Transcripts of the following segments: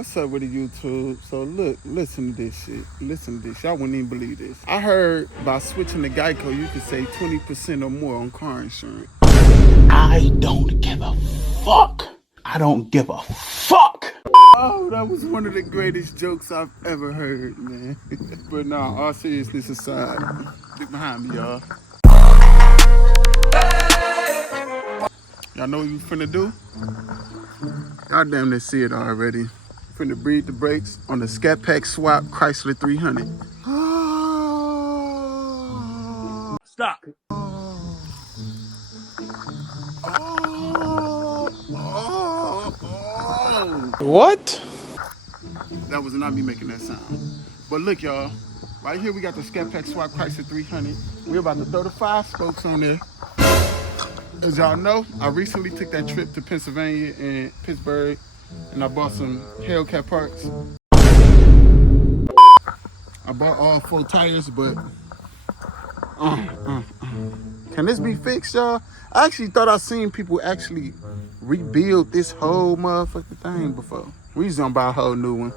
What's up with the YouTube? So look, listen to this shit. Listen to this. Y'all wouldn't even believe this. I heard by switching to Geico, you could save 20% or more on car insurance. I don't give a fuck. I don't give a fuck. Oh, that was one of the greatest jokes I've ever heard, man. But nah, all seriousness aside, look behind me, y'all. Y'all know what we finna do? Y'all damn near see it already. Finna breathe the brakes on the Scat Pack Swap Chrysler 300. Stop. What? That was not me making that sound. But look, y'all. Right here we got the Scat Pack Swap Chrysler 300. We're about to throw the 5 spokes on there. As y'all know, I recently took that trip to Pennsylvania and Pittsburgh, and I bought some Hellcat parts. I bought all 4 tires, but can this be fixed, y'all? I actually thought I seen people actually rebuild this whole motherfucking thing before. We just gonna buy a whole new one.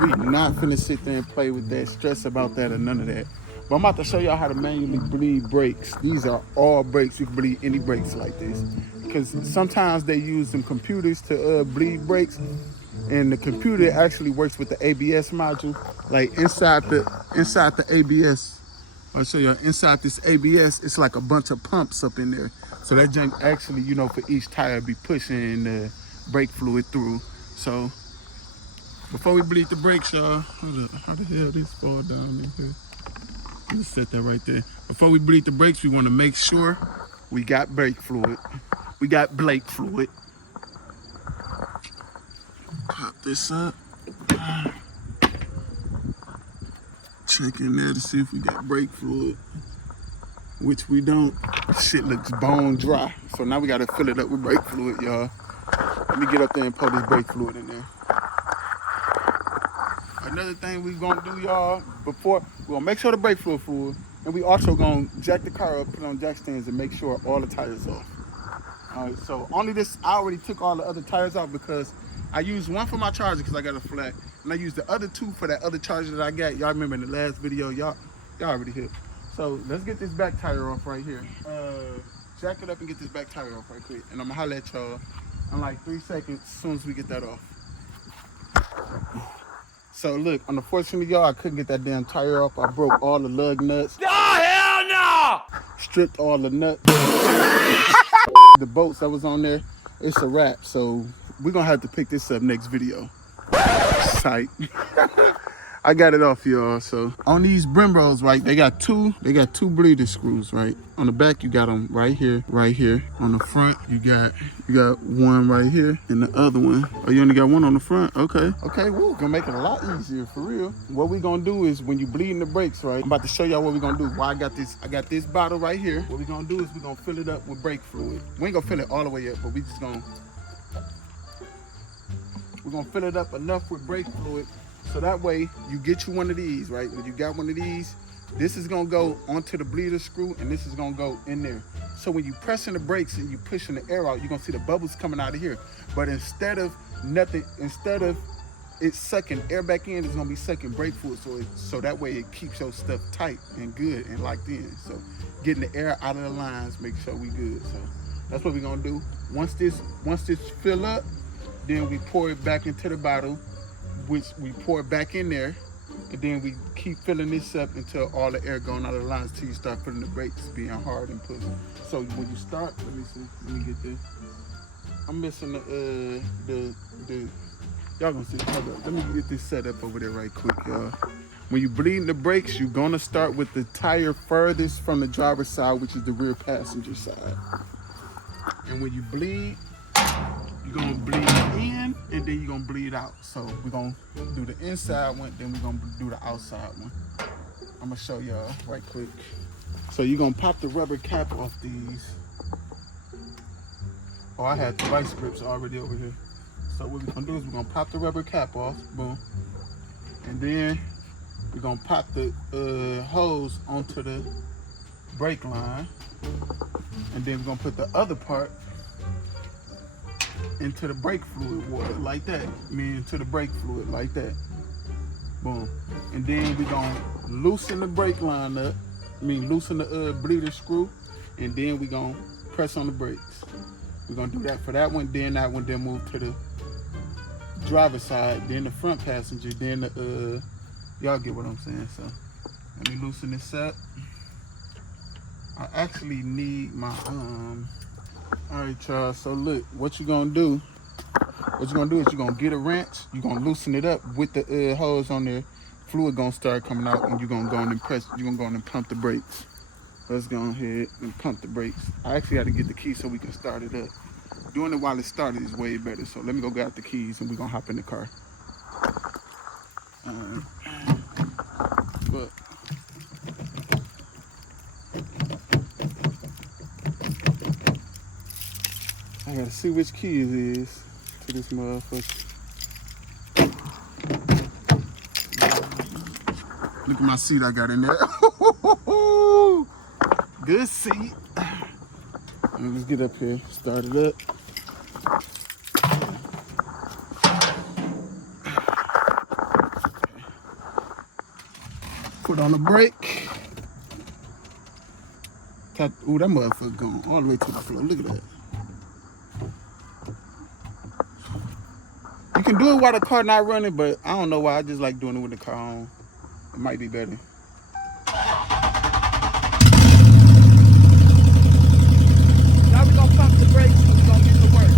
We not finna sit there and play with that, stress about that or none of that. But I'm about to show y'all how to manually bleed brakes. These are all brakes. You can bleed any brakes like this. Because sometimes they use some computers to bleed brakes, and the computer actually works with the ABS module. Like inside the ABS, I'll show you, inside this ABS, it's like a bunch of pumps up in there. So that junk actually, you know, for each tire be pushing the brake fluid through. So before we bleed the brakes, y'all, how the hell this fall down in here? Let's set that right there. Before we bleed the brakes, we want to make sure we got brake fluid. We got Blake fluid. Pop this up. Check in there to see if we got brake fluid, which we don't. Shit looks bone dry. So now we got to fill it up with brake fluid, y'all. Let me get up there and pour this brake fluid in there. Another thing we gonna do, y'all, before we gonna make sure the brake fluid full, and we also gonna jack the car up, put it on jack stands, and make sure all the tires off. All right, so only this, I already took all the other tires off because I used one for my charger because I got a flat, and I used the other 2 for that other charger that I got. Y'all remember in the last video, y'all already hit. So let's get this back tire off right here. Jack it up and get this back tire off right quick, and I'm gonna holler at y'all in like 3 seconds as soon as we get that off. So look, unfortunately, y'all, I couldn't get that damn tire off. I broke all the lug nuts. Oh, hell no! Stripped all the nuts. The bolts that was on there, it's a wrap. So we're gonna have to pick this up next video. Sight. I got it off, y'all. So on these Brembos, right, they got two bleeder screws, right? On the back, you got them right here. On the front, you got one right here, and the other one. Oh, you only got one on the front? Okay, woo, gonna make it a lot easier, for real. What we gonna do is, when you bleeding the brakes, right, I'm about to show y'all what we gonna do. Why I got this bottle right here. What we gonna do is we gonna fill it up with brake fluid. We ain't gonna fill it all the way up, but we're gonna fill it up enough with brake fluid. So that way, you get you one of these, right? When you got one of these, this is gonna go onto the bleeder screw, and this is gonna go in there. So when you pressing the brakes and you pushing the air out, you're gonna see the bubbles coming out of here. But instead of it sucking air back in, it's gonna be sucking brake fluid. So that way it keeps your stuff tight and good and locked in. So getting the air out of the lines, make sure we good. So that's what we're gonna do. Once this fill up, then we pour it back into the bottle, which we pour it back in there, and then we keep filling this up until all the air going out of the lines till you start feeling the brakes being hard and pushing. So when you start, let me get this. I'm missing the y'all gonna see. Hold up. Let me get this set up over there right quick, y'all. When you bleeding the brakes, you're gonna start with the tire furthest from the driver's side, which is the rear passenger side. And when you bleed, you're gonna bleed in, and then you're gonna bleed out. So we're gonna do the inside one, then we're gonna do the outside one. I'm gonna show y'all right quick. So you're gonna pop the rubber cap off these. Oh, I had the vice grips already over here. So what we're gonna do is we're gonna pop the rubber cap off, boom. And then we're gonna pop the hose onto the brake line. And then we're gonna put the other part into the brake fluid water like that. Into the brake fluid like that. Boom. And then we gonna loosen the brake line up. Loosen the bleeder screw, and then we gonna press on the brakes. We're gonna do that for that one, then move to the driver's side, then the front passenger, then the y'all get what I'm saying. So let me loosen this up. I actually need my alright y'all, so look, what you're gonna do is you're gonna get a wrench, you're gonna loosen it up with the hose on there, fluid gonna start coming out, and you're gonna go on and pump the brakes. Let's go ahead and pump the brakes. I actually got to get the key so we can start it up. Doing it while it's started is way better, so let me go get the keys and we're gonna hop in the car. But I gotta see which key it is to this motherfucker. Look at my seat I got in there. Good seat. Let's get up here, start it up. Put on the brake. Ooh, that motherfucker going all the way to the floor. Look at that. You can do it while the car not running, but I don't know why. I just like doing it with the car on. It might be better. Now we're gonna pump the brakes and we're gonna get to work.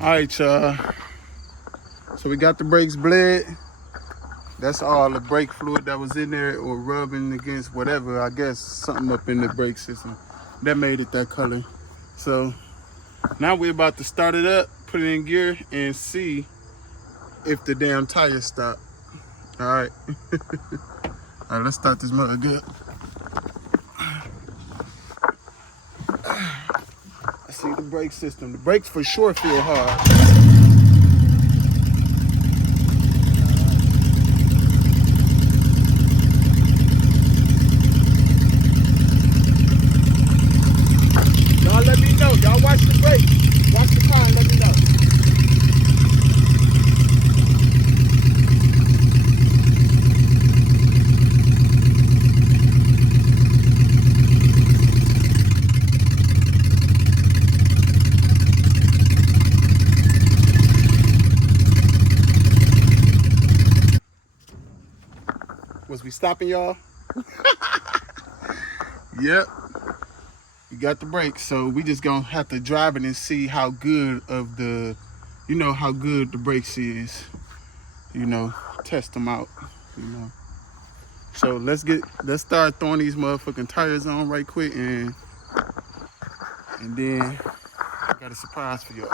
All right, y'all. So we got the brakes bled. That's all the brake fluid that was in there or rubbing against whatever, I guess, something up in the brake system. That made it that color. So now we're about to start it up, put it in gear, and see if the damn tires stop. All right. All right, let's start this mother good. I see the brake system. The brakes for sure feel hard. Y'all let me know. Y'all watch the brakes. Watch the car and let me know. Was we stopping, y'all? Yep. We got the brakes, so we just gonna have to drive it and see how good of the, how good the brakes is. Test them out. So let's start throwing these motherfucking tires on right quick, and then I got a surprise for y'all.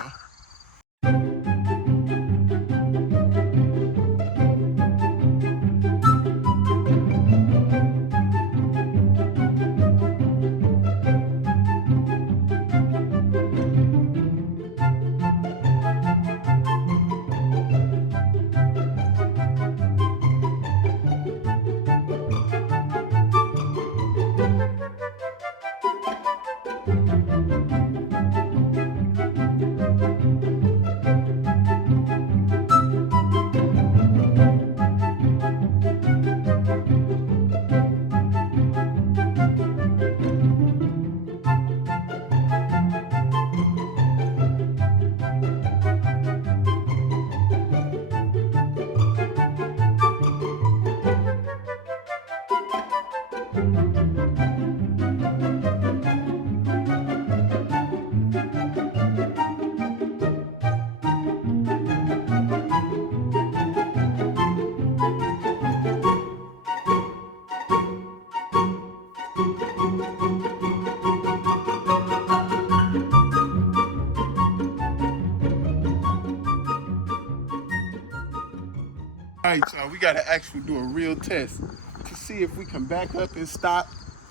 All right, y'all, we gotta actually do a real test to see if we can back up and stop,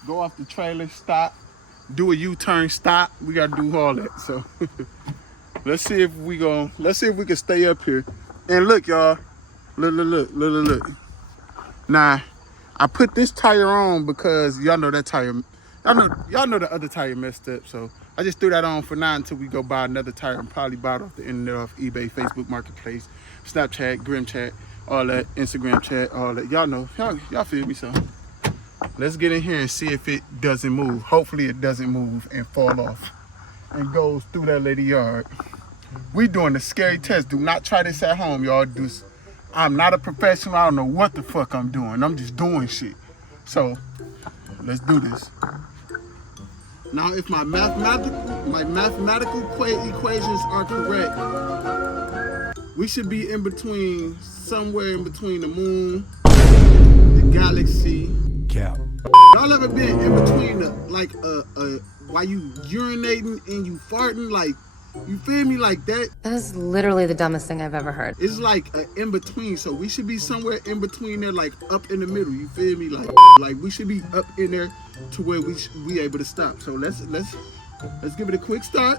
go off the trailer, stop, do a U-turn, stop. We gotta do all that. So let's see if we can stay up here. And look, y'all, look. Now, I put this tire on because y'all know that tire, y'all know the other tire messed up. So I just threw that on for now until we go buy another tire and probably buy it off the internet, off eBay, Facebook Marketplace, Snapchat, Grim Chat, all that, Instagram chat, all that. Y'all know, y'all feel me, so let's get in here and see if it doesn't move. Hopefully it doesn't move and fall off and goes through that lady yard. We doing the scary test. Do not try this at home, y'all. I'm not a professional. I don't know what the fuck I'm doing. I'm just doing shit. So let's do this. Now, if my mathematical equations are correct, we should be in between, somewhere in between the moon, the galaxy. Cap. Y'all ever been in between while you urinating and you farting, like, you feel me, like that? That is literally the dumbest thing I've ever heard. It's like an in between, so we should be somewhere in between there, like up in the middle. You feel me, like we should be up in there to where we able to stop. So let's give it a quick start.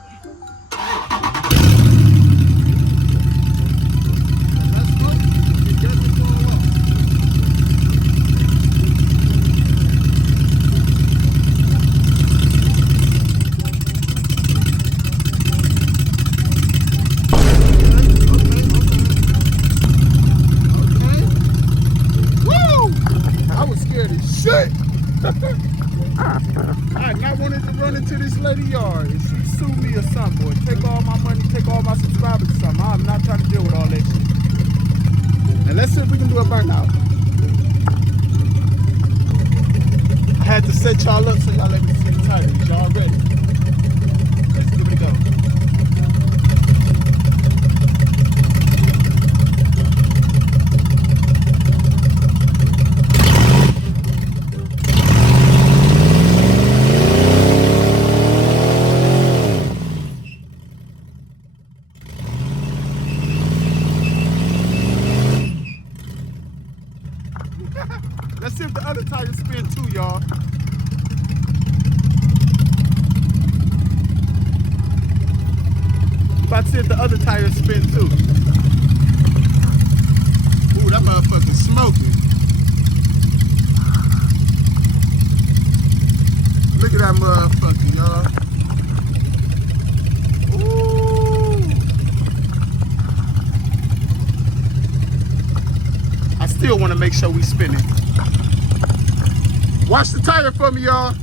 I not wanted to run into this lady yard and she sue me or something, boy. Take all my money, take all my subscribers or something. I'm not trying to deal with all that shit. And let's see if we can do a burnout. I had to set y'all up so y'all let me see the titles. Y'all ready? Let's give it a go. Let's see if the other tire spin too, y'all. About to see if the other tire spin too. Ooh, that motherfucker's smoking. Look at that motherfucker, y'all. Ooh. I still want to make sure we spin it. Watch the tire for me, y'all.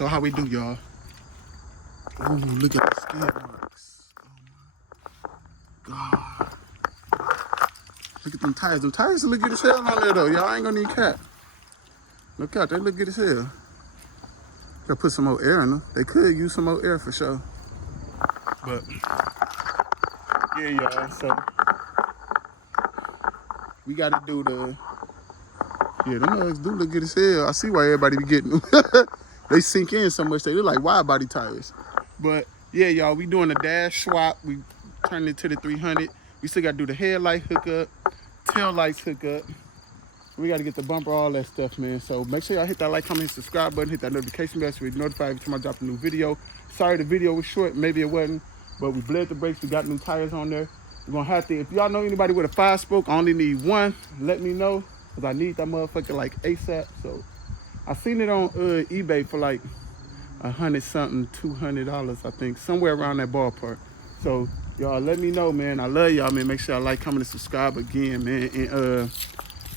So how we do, y'all? Ooh, look at the skid marks. Oh my God. Look at them tires. Them tires look good as hell on there though. Y'all ain't gonna need cap. Look out, they look good as hell. Gotta put some more air in them. They could use some more air for sure. But yeah, y'all, so we gotta do the, yeah, them mugs do look good as hell. I see why everybody be getting them. They sink in so much, they look like wide body tires. But yeah, y'all, we doing a dash swap. We turned it to the 300. We still gotta do the headlight hookup, tail lights hookup. We gotta get the bumper, all that stuff, man. So make sure y'all hit that like, comment, subscribe button, hit that notification bell so we're notified every time I drop a new video. Sorry the video was short, maybe it wasn't, but we bled the brakes, we got new tires on there. We're gonna have to, if y'all know anybody with a 5-spoke, I only need one, let me know, because I need that motherfucker like ASAP. So I seen it on eBay for like $100 something, $200, I think, somewhere around that ballpark. So y'all let me know, man. I love y'all, man. Make sure y'all like, comment, and subscribe again, man. And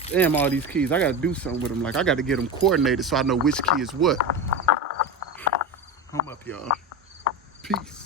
damn, all these keys, I gotta do something with them. Like, I gotta get them coordinated so I know which key is what. I'm up, y'all. Peace.